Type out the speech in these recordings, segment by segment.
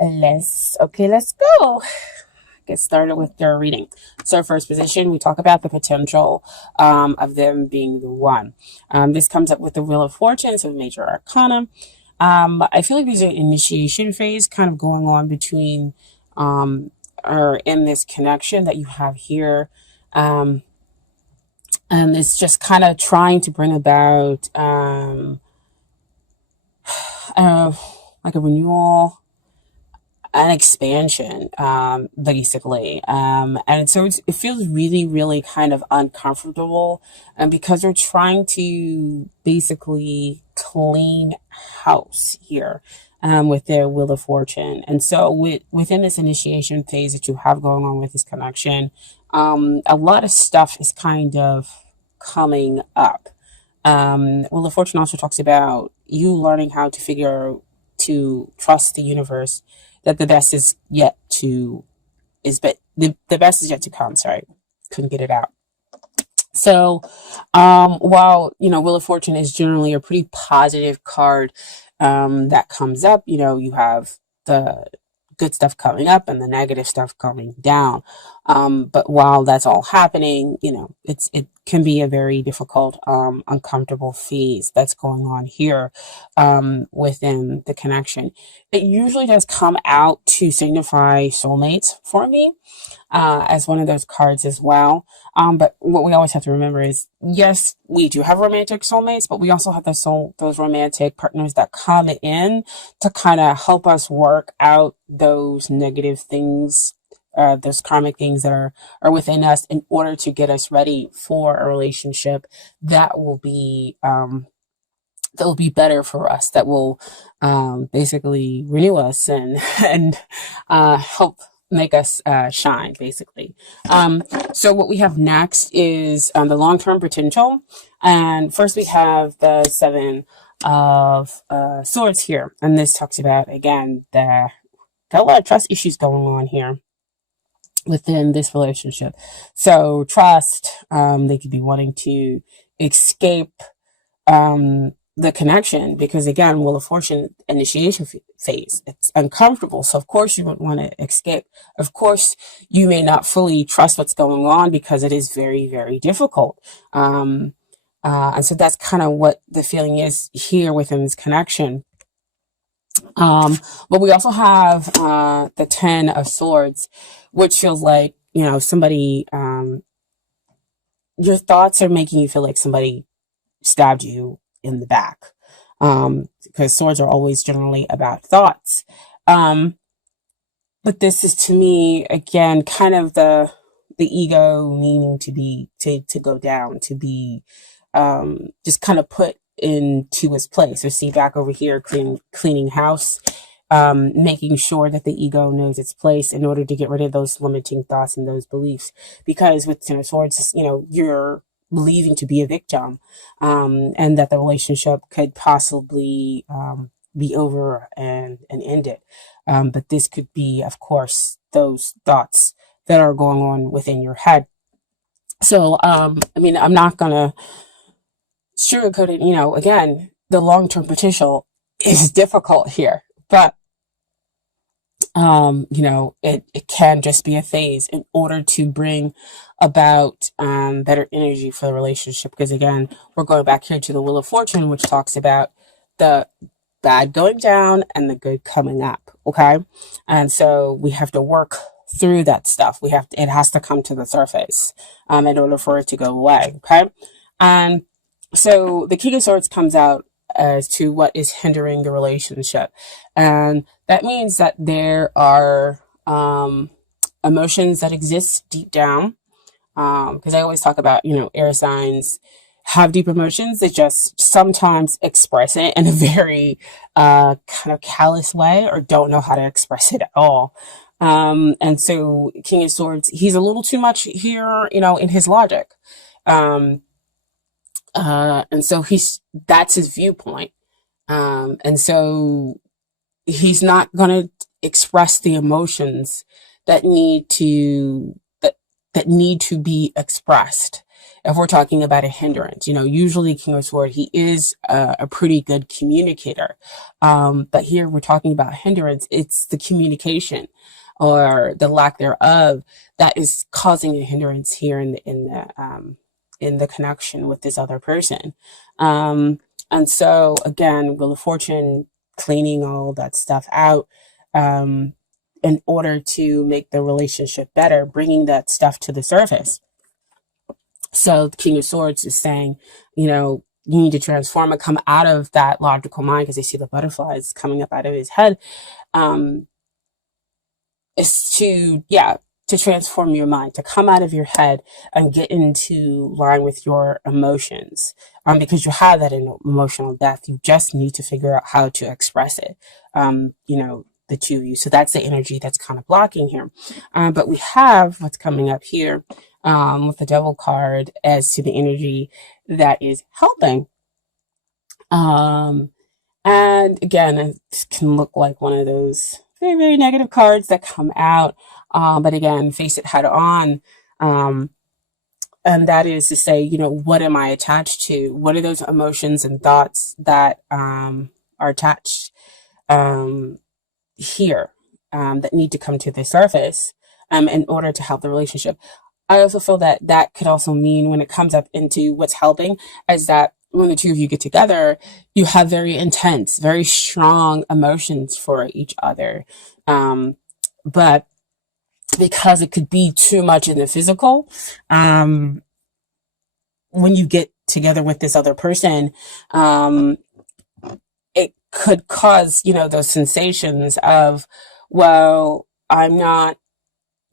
Let's go. Get started with their reading. So, first position, we talk about the potential of them being the one. This comes up with the Wheel of Fortune, so major arcana. I feel like there's an initiation phase kind of going on between or in this connection that you have here. And it's just kind of trying to bring about like a renewal, an expansion, basically. And so it feels really, really kind of uncomfortable. And because they're trying to basically clean house here, with their Wheel of Fortune. And so within this initiation phase that you have going on with this connection, a lot of stuff is kind of coming up. Wheel of Fortune also talks about you learning how to trust the universe, that the best is yet to the best is yet to come. Sorry, couldn't get it out. So, while Wheel of Fortune is generally a pretty positive card, that comes up, you have the good stuff coming up and the negative stuff coming down. But while that's all happening, it can be a very difficult, uncomfortable phase that's going on here, within the connection. It usually does come out to signify soulmates for me, as one of those cards as well. But what we always have to remember is, yes, we do have romantic soulmates, but we also have those romantic partners that come in to kind of help us work out those negative things, those karmic things that are within us, in order to get us ready for a relationship that will be better for us, that will basically renew us and help make us shine, basically. So what we have next is the long-term potential. And first we have the Seven of Swords here. And this talks about, again, got a lot of trust issues going on here within this relationship. So trust, they could be wanting to escape the connection, because again, Wheel of Fortune, initiation phase, it's uncomfortable. So of course you would want to escape. Of course, you may not fully trust what's going on because it is very, very difficult. And so that's kind of what the feeling is here within this connection. But we also have the Ten of Swords, which feels like, somebody, your thoughts are making you feel like somebody stabbed you in the back, because swords are always generally about thoughts. But this is, to me, again, kind of the ego needing to go down, to be just kind of put into its place. So see, back over here, cleaning house, making sure that the ego knows its place in order to get rid of those limiting thoughts and those beliefs. Because with Ten of Swords, you're believing to be a victim, and that the relationship could possibly be over and end it. But this could be, of course, those thoughts that are going on within your head. So, I'm not going to sugarcoat it. Again, the long-term potential is difficult here, but it can just be a phase in order to bring about better energy for the relationship. Because again, we're going back here to the Wheel of Fortune, which talks about the bad going down and the good coming up. Okay. And so we have to work through that stuff. It has to come to the surface, in order for it to go away. Okay. And so the King of Swords comes out as to what is hindering the relationship. And that means that there are emotions that exist deep down. Because I always talk about, air signs have deep emotions. They just sometimes express it in a very kind of callous way, or don't know how to express it at all. And so King of Swords, he's a little too much here, in his logic. And so that's his viewpoint. And so he's not going to express the emotions that need to be expressed. if we're talking about a hindrance, usually King of Sword, he is a pretty good communicator. But here we're talking about hindrance. It's the communication or the lack thereof that is causing a hindrance here in the connection with this other person. And so again, Wheel of Fortune, cleaning all that stuff out, in order to make the relationship better, bringing that stuff to the surface. So the King of Swords is saying, you need to transform and come out of that logical mind, because they see the butterflies coming up out of his head. Is to transform your mind, to come out of your head and get into line with your emotions. Because you have that emotional depth. You just need to figure out how to express it. The two of you. So that's the energy that's kind of blocking here. But we have what's coming up here, with the Devil card as to the energy that is helping. And again, it can look like one of those very, very negative cards that come out. But again, face it head on. And that is to say, what am I attached to? What are those emotions and thoughts that are attached here, that need to come to the surface in order to help the relationship? I also feel that that could also mean, when it comes up into what's helping, is that when the two of you get together, you have very intense, very strong emotions for each other. But because it could be too much in the physical, when you get together with this other person, it could cause, those sensations of, well, I'm not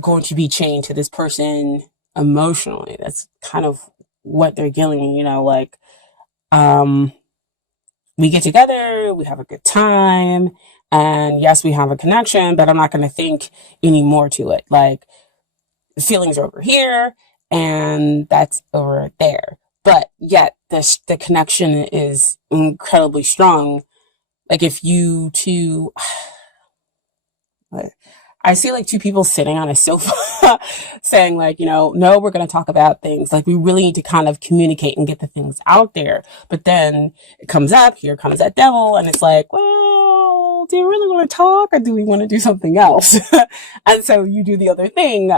going to be chained to this person emotionally. That's kind of what they're dealing, like, we get together, we have a good time, and yes, we have a connection, but I'm not going to think any more to it. Like, the feelings are over here and that's over there. But yet the connection is incredibly strong. Like, if you two, I see like two people sitting on a sofa saying like, no, we're going to talk about things. Like, we really need to kind of communicate and get the things out there. But then it comes up, here comes that devil, and it's like, well, do you really want to talk, or do we want to do something else? And so you do the other thing,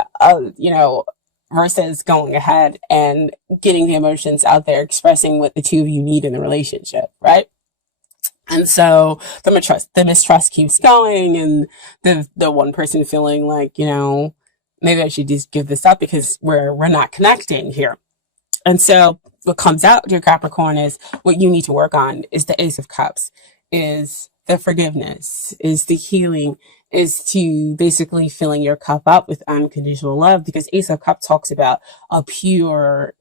versus going ahead and getting the emotions out there, expressing what the two of you need in the relationship, right? And so the mistrust keeps going, and the one person feeling like, maybe I should just give this up because we're not connecting here. And so what comes out, dear Capricorn, is what you need to work on is the Ace of Cups, is the forgiveness, is the healing, is to basically filling your cup up with unconditional love, because Ace of Cups talks about a pure,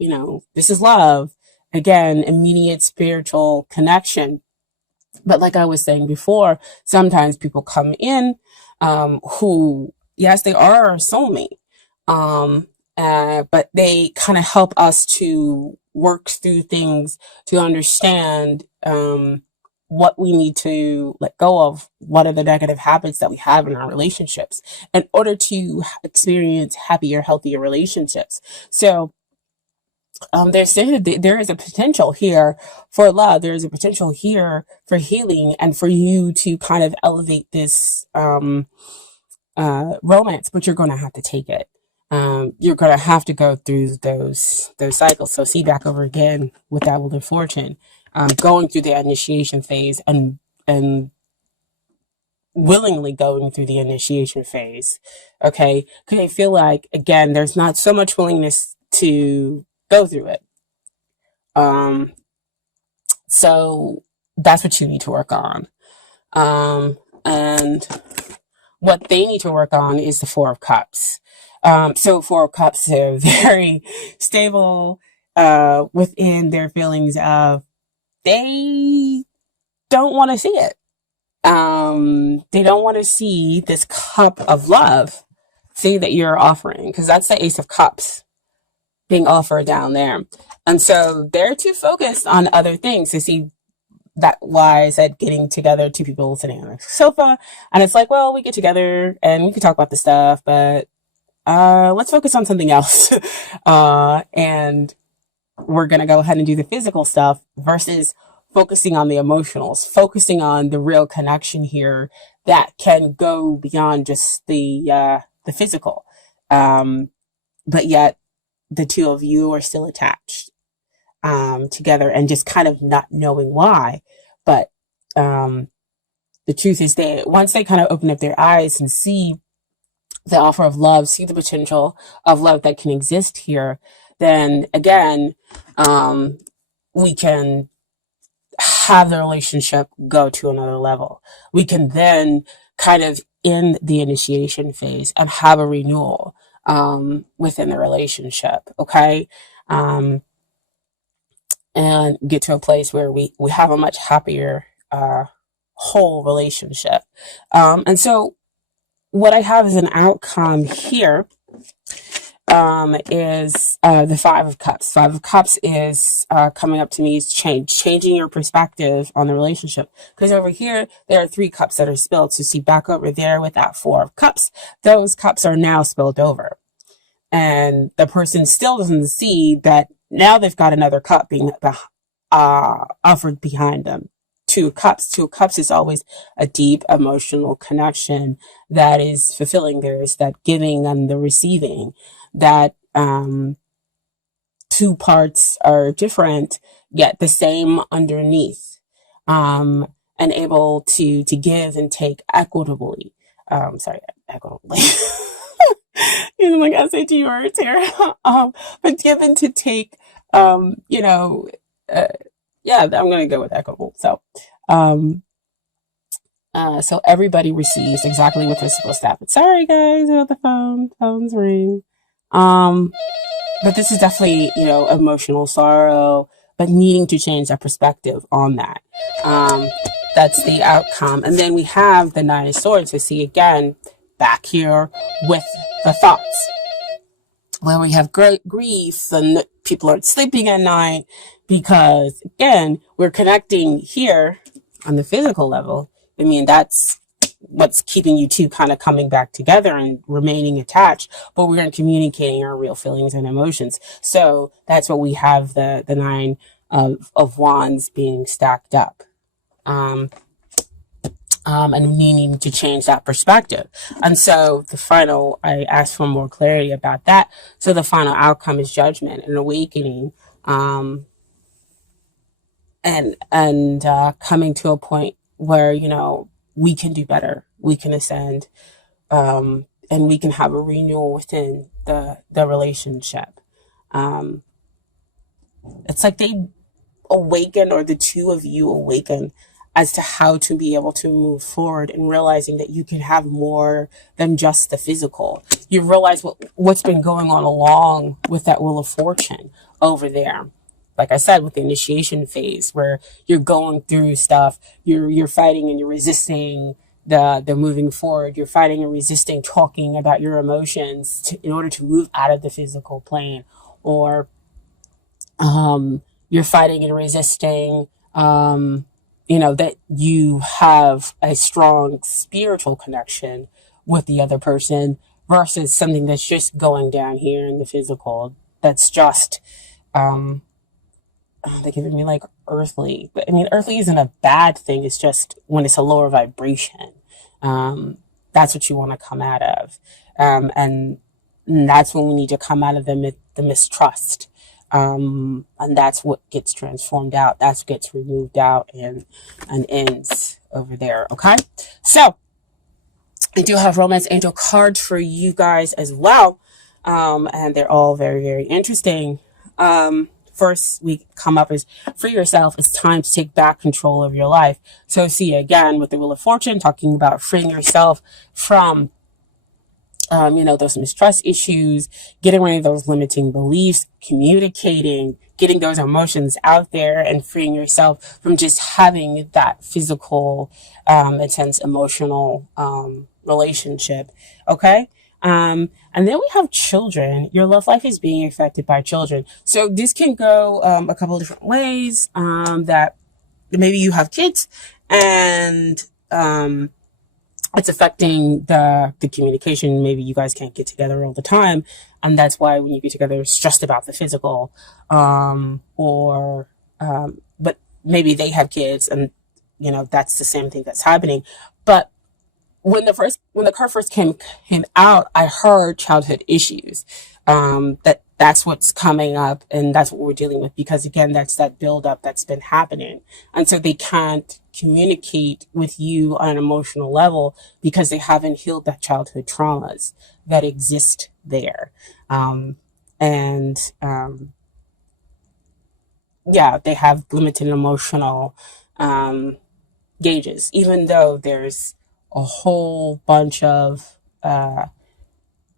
this is love. Again, immediate spiritual connection. But like I was saying before, sometimes people come in, who, yes, they are our soulmate, but they kind of help us to work through things, to understand what we need to let go of, what are the negative habits that we have in our relationships, in order to experience happier, healthier relationships. So they're saying that there is a potential here for love. There is a potential here for healing, and for you to kind of elevate this romance, but you're going to have to take it. You're going to have to go through those cycles. So see, back over again with that Wheel of Fortune, going through the initiation phase, and willingly going through the initiation phase. Okay, because I feel like, again, there's not so much willingness to go through it. So that's what you need to work on. And what they need to work on is the Four of Cups. So Four of Cups are very stable, within their feelings of, they don't want to see it. They don't want to see this cup of love, see, that you're offering, because that's the Ace of Cups being offered down there. And so they're too focused on other things to see that. Why I said getting together, two people sitting on a sofa, and it's like, well, we get together and we can talk about this stuff, but let's focus on something else. And we're going to go ahead and do the physical stuff versus focusing on the emotionals, focusing on the real connection here that can go beyond just the physical. But yet the two of you are still attached together and just kind of not knowing why. But the truth is, they once they kind of open up their eyes and see the offer of love, see the potential of love that can exist here, then again, we can have the relationship go to another level. We can then kind of end the initiation phase and have a renewal within the relationship. Okay. And get to a place where we have a much happier whole relationship. And so what I have as an outcome here is the Five of Cups. Five of Cups is coming up to me is changing your perspective on the relationship. Because over here, there are 3 cups that are spilled. So see, back over there with that 4 of Cups, those cups are now spilled over. And the person still doesn't see that now they've got another cup being offered behind them. 2 cups. 2 cups is always a deep emotional connection that is fulfilling. There's that giving and the receiving. That 2 parts are different, yet the same underneath, and able to give and take equitably. Equitably. Using like SAT words here. But give and to take. Yeah, I'm gonna go with equitable. So, so everybody receives exactly what they're supposed to happen. Sorry guys about the phones ring. But this is definitely, emotional sorrow, but needing to change that perspective on that. That's the outcome. And then we have the Nine of Swords. So see again, back here with the thoughts, where we have great grief and people aren't sleeping at night because, again, we're connecting here on the physical level. I mean, that's what's keeping you two kind of coming back together and remaining attached, but we're communicating our real feelings and emotions. So that's what we have the Nine of Wands being stacked up. And needing to change that perspective. And so I asked for more clarity about that. So the final outcome is judgment and awakening, and coming to a point where, we can do better, we can ascend, and we can have a renewal within the relationship. It's like they awaken, or the two of you awaken as to how to be able to move forward, and realizing that you can have more than just the physical. You realize what's been going on along with that Wheel of Fortune over there. Like I said, with the initiation phase, where you're going through stuff, you're fighting and you're resisting the moving forward. You're fighting and resisting talking about your emotions in order to move out of the physical plane, or you're fighting and resisting that you have a strong spiritual connection with the other person, versus something that's just going down here in the physical. That's just, they're giving me like earthly, but I mean, earthly isn't a bad thing. It's just when it's a lower vibration. That's what you want to come out of. And that's when we need to come out of the mistrust. And that's what gets transformed out. That's what gets removed out and ends over there. Okay. So I do have Romance Angel cards for you guys as well. And they're all very, very interesting. First we come up as free yourself. It's time to take back control of your life. So see again with the Wheel of Fortune, talking about freeing yourself from those mistrust issues, getting rid of those limiting beliefs, communicating, getting those emotions out there, and freeing yourself from just having that physical, intense emotional relationship. Okay. And then we have children. Your love life is being affected by children. So this can go a couple of different ways. That maybe you have kids, and it's affecting the communication. Maybe you guys can't get together all the time, and that's why when you get together, it's stressed about the physical, or but maybe they have kids, and that's the same thing that's happening. But when the car first came out, I heard childhood issues. That's what's coming up, and that's what we're dealing with, because again, that's that buildup that's been happening, and so they can't communicate with you on an emotional level because they haven't healed that childhood traumas that exist there, and yeah, they have limited emotional um, gauges, even though there's a whole bunch of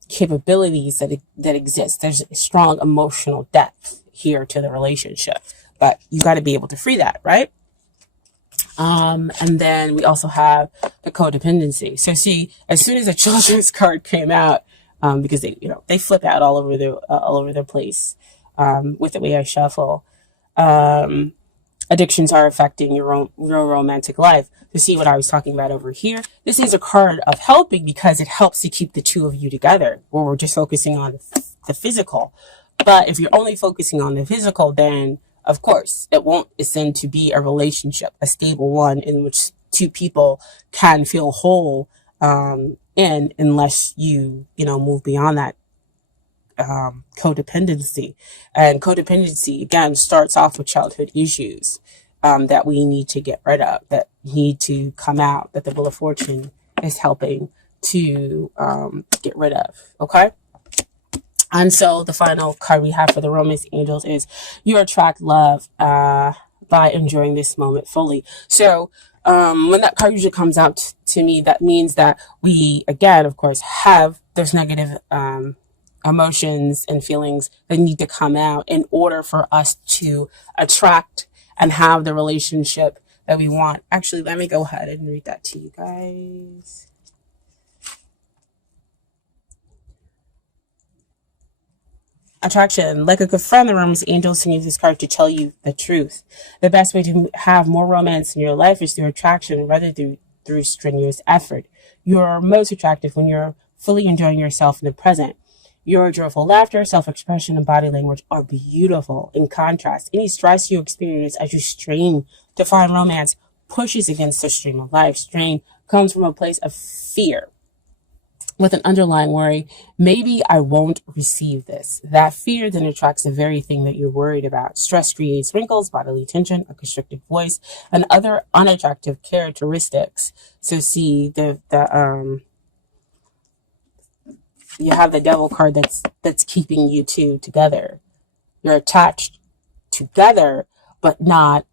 capabilities that exist. There's a strong emotional depth here to the relationship, but you got to be able to free that, right? And then we also have the codependency. So see, as soon as the children's card came out, because they flip out all over the place with the way I shuffle. Addictions are affecting your romantic life. To see what I was talking about over here, this is a card of helping because it helps to keep the two of you together, where we're just focusing on the physical. But if you're only focusing on the physical, then of course it won't ascend to be a relationship, a stable one in which two people can feel whole, unless you move beyond that codependency. And codependency, again, starts off with childhood issues that we need to get rid of, that need to come out, that the Wheel of Fortune is helping to get rid of. Okay? And so the final card we have for the Romance Angels is you attract love by enjoying this moment fully. So when that card usually comes out to me, that means that we, again, of course, have those negative emotions and feelings that need to come out in order for us to attract and have the relationship that we want. Actually, let me go ahead and read that to you guys. Attraction. Like a good friend, the romance angels send you this card to tell you the truth. The best way to have more romance in your life is through attraction rather through strenuous effort. You're most attractive when you're fully enjoying yourself in the present. Your joyful laughter, self-expression, and body language are beautiful. In contrast, any stress you experience as you strain to find romance pushes against the stream of life. Strain comes from a place of fear with an underlying worry. Maybe I won't receive this. That fear then attracts the very thing that you're worried about. Stress creates wrinkles, bodily tension, a constricted voice, and other unattractive characteristics. So see you have the devil card that's keeping you two together. You're attached together, but not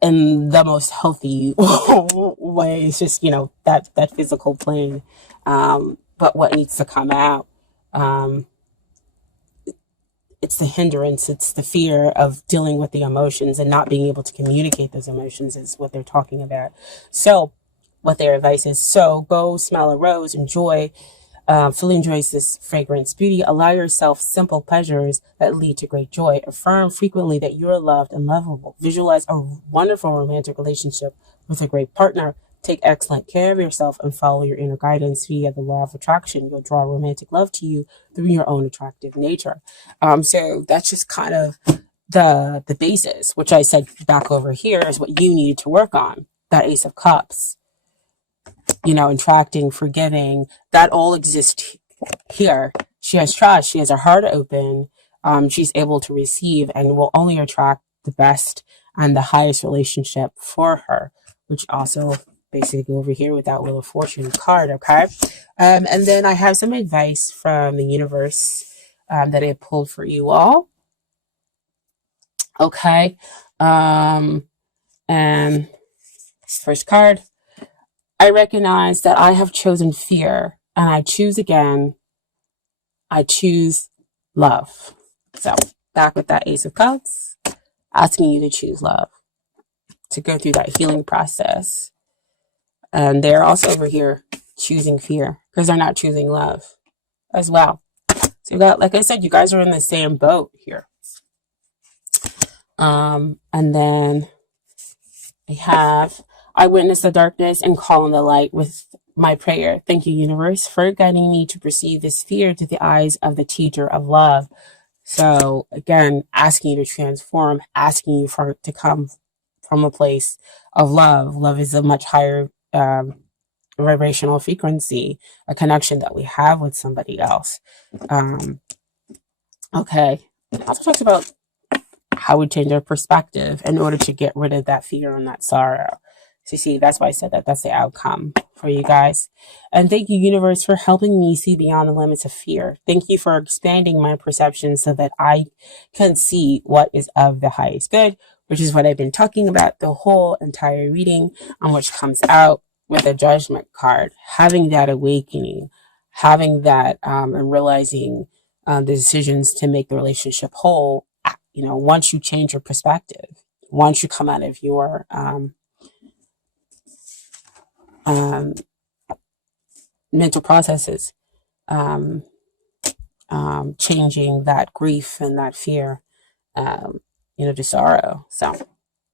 in the most healthy way. It's just that physical plane. But what needs to come out? It's the hindrance. It's the fear of dealing with the emotions and not being able to communicate those emotions is what they're talking about. So, what their advice is: so go smell a rose, enjoy. Fully enjoys this fragrance beauty. Allow yourself simple pleasures that lead to great joy. Affirm frequently that you are loved and lovable. Visualize a wonderful romantic relationship with a great partner. Take excellent care of yourself and follow your inner guidance via the law of attraction. You'll draw romantic love to you through your own attractive nature. So that's just kind of the basis, which I said back over here is what you need to work on. That Ace of Cups. Attracting, forgiving, that all exists here. She has trust. She has her heart open. She's able to receive and will only attract the best and the highest relationship for her, which also basically over here with that Wheel of Fortune card, okay? And then I have some advice from the universe that I pulled for you all. Okay. And first card. I recognize that I have chosen fear and I choose again. I choose love. So back with that Ace of Cups, asking you to choose love, to go through that healing process. And they're also over here choosing fear because they're not choosing love as well. So you got, like I said, you guys are in the same boat here. And then I witness the darkness and call in the light with my prayer. Thank you, universe, for guiding me to perceive this fear through the eyes of the teacher of love. So again, asking you to transform, asking you for to come from a place of love. Love is a much higher vibrational frequency, a connection that we have with somebody else. Okay. I also talked about how we change our perspective in order to get rid of that fear and that sorrow. So, see, that's why I said that that's the outcome for you guys. And thank you, universe, for helping me see beyond the limits of fear. Thank you for expanding my perception so that I can see what is of the highest good, which is what I've been talking about the whole entire reading, on which comes out with the judgment card. Having that awakening, having that and realizing the decisions to make the relationship whole. Once you change your perspective, once you come out of your mental processes, changing that grief and that fear, to sorrow. So